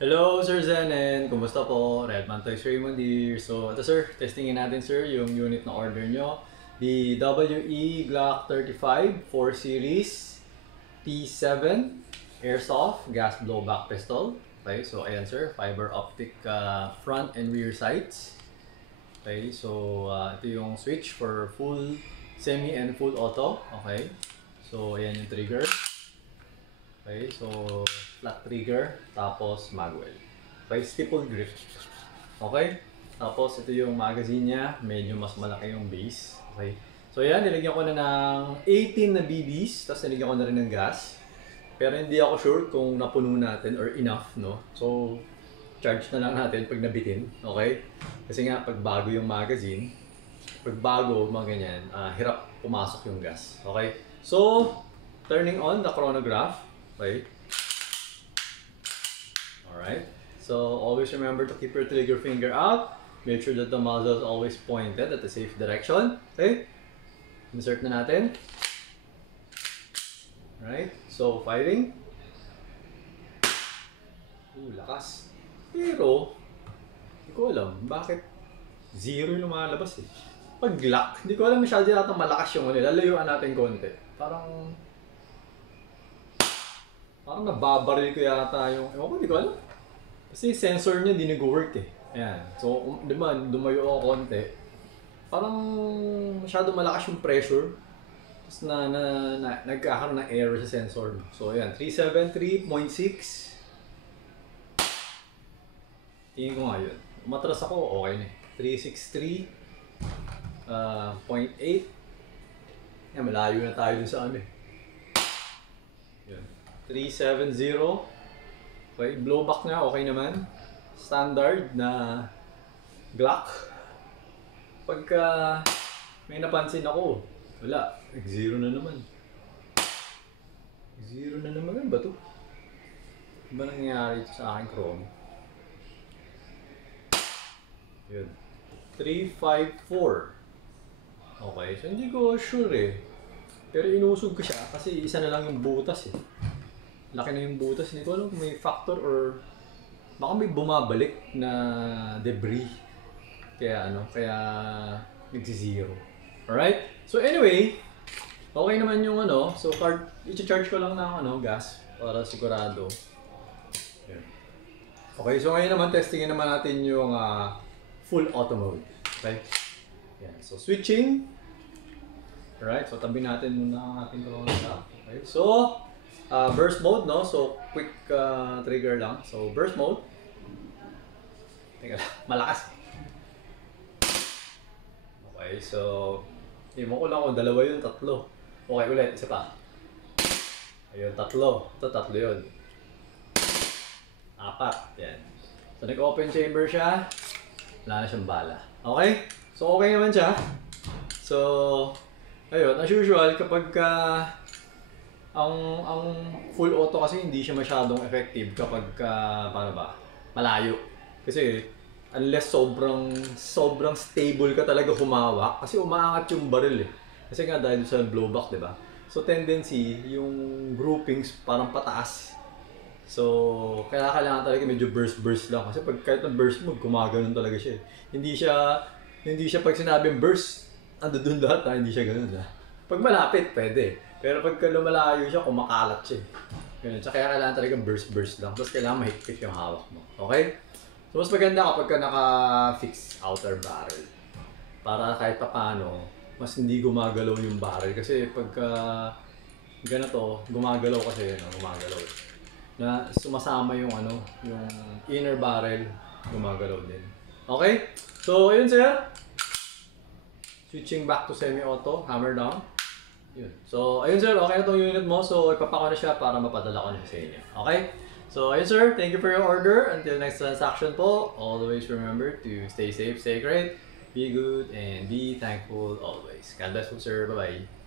Hello Sir Zen and kumusta po? Redman Toys Raymond here. So ito sir, testingin natin sir yung unit na order nyo. The WE Glock 35 4 Series T7 Airsoft Gas Blowback Pistol. Okay, so ayan sir, fiber optic front and rear sights. Okay, so ito yung switch for full semi and full auto. Okay, so ayan yung trigger. Okay, so flat trigger, tapos magwell. Okay, stipple grip. Okay, tapos ito yung magazine niya, medyo mas malaki yung base. Okay, so yan, nilagyan ko na ng 18 na BBs, tapos nilagyan ko na rin ng gas. Pero hindi ako sure kung napuno natin or enough, no? So, charge na lang natin pag nabitin, okay? Kasi nga, pag bago yung magazine, pag bago, mga ganyan, hirap pumasok yung gas. Okay, so, turning on the chronograph. Okay. Alright. So always remember to keep your trigger finger out. Make sure that the muzzle is always pointed at the safe direction. Okay. Insert na natin. Alright. So firing. Lakas. Pero, hindi ko alam bakit zero yung lumalabas eh. Pag Glock, hindi ko alam masyado yata malakas yung ano. Lalayuan natin konti. Parang nababaril ko yata yung, ewan ko, hindi ko alam. Kasi sensor niya hindi nag-work eh. Ayan. So, di ba, dumayo ako konti. Parang masyado malakas yung pressure. Tapos nagkakaroon ng error sa sensor. So, ayan. 373.6. Tingin ko nga yun. Umatras ako, okay na eh. 363.8. Ayan, malayo na tayo dun sa ano eh. Yun. 370. Okay, blowback na okay naman. Standard na Glock. Pagka may napansin ako, wala, zero na naman. Zero na naman ba to? Ano ba nangyayari ito sa aking chrome? Yun. 354. Okay, so hindi ko sure eh. Pero inusog ko siya kasi isa na lang yung butas eh. Laki na yung butas, hindi ko alam kung may factor or baka may bumabalik na debris. Kaya nagsi-zero. Alright? So anyway, okay naman yung ano. So i-charge ko lang ng gas para sigurado. Okay, so ngayon naman testingin naman natin yung full auto mode. Okay? Yan. So switching. Alright, so tabi natin muna ang ating chronograph. Okay, so burst mode, no? So quick trigger lang. So burst mode. Teka lang, malakas. Okay, so mo ko lang kung dalawa yun, tatlo. Okay, ulit, isa pa. Ayun, tatlo. Ito, tatlo yun. Apat, yan. So nag-open chamber siya. Wala na siyang bala. Okay? So okay naman siya. So ayun, as usual, kapag ang full auto kasi hindi siya masyadong effective kapag paano ba, malayo. Kasi unless sobrang stable ka talaga humawak, kasi umaangat yung baril eh. Kasi nga dahil sa blowback, 'di ba? So tendency yung groupings parang pataas. So kaya kailangan talaga medyo burst lang kasi pag kahit na burst mo, gumagano'n talaga siya eh. Hindi siya pag sinabing burst, ando dun lahat na, hindi siya gano'n. Pag malapit, pwede. Pero pagka lumalayo siya, kumakalat siya. Ganun. So, kaya kailangan talagang burst lang. Tapos kailangan mahigpit yung hawak mo. Okay? So, mas maganda kapag naka-fix outer barrel. Para kahit paano, mas hindi gumagalaw yung barrel. Kasi pagka ganito, gumagalaw kasi yun. Gumagalaw. Na sumasama yung yung inner barrel, gumagalaw din. Okay? So, ayun sir. Switching back to semi-auto, hammer down. Yun. So, ayun sir, okay na itong unit mo. So, ipapako na siya para mapadala ko na sa inyo. Okay? So, ayun sir, thank you for your order. Until next transaction po, always remember to stay safe, stay great, be good, and be thankful always. God bless you sir. Bye-bye.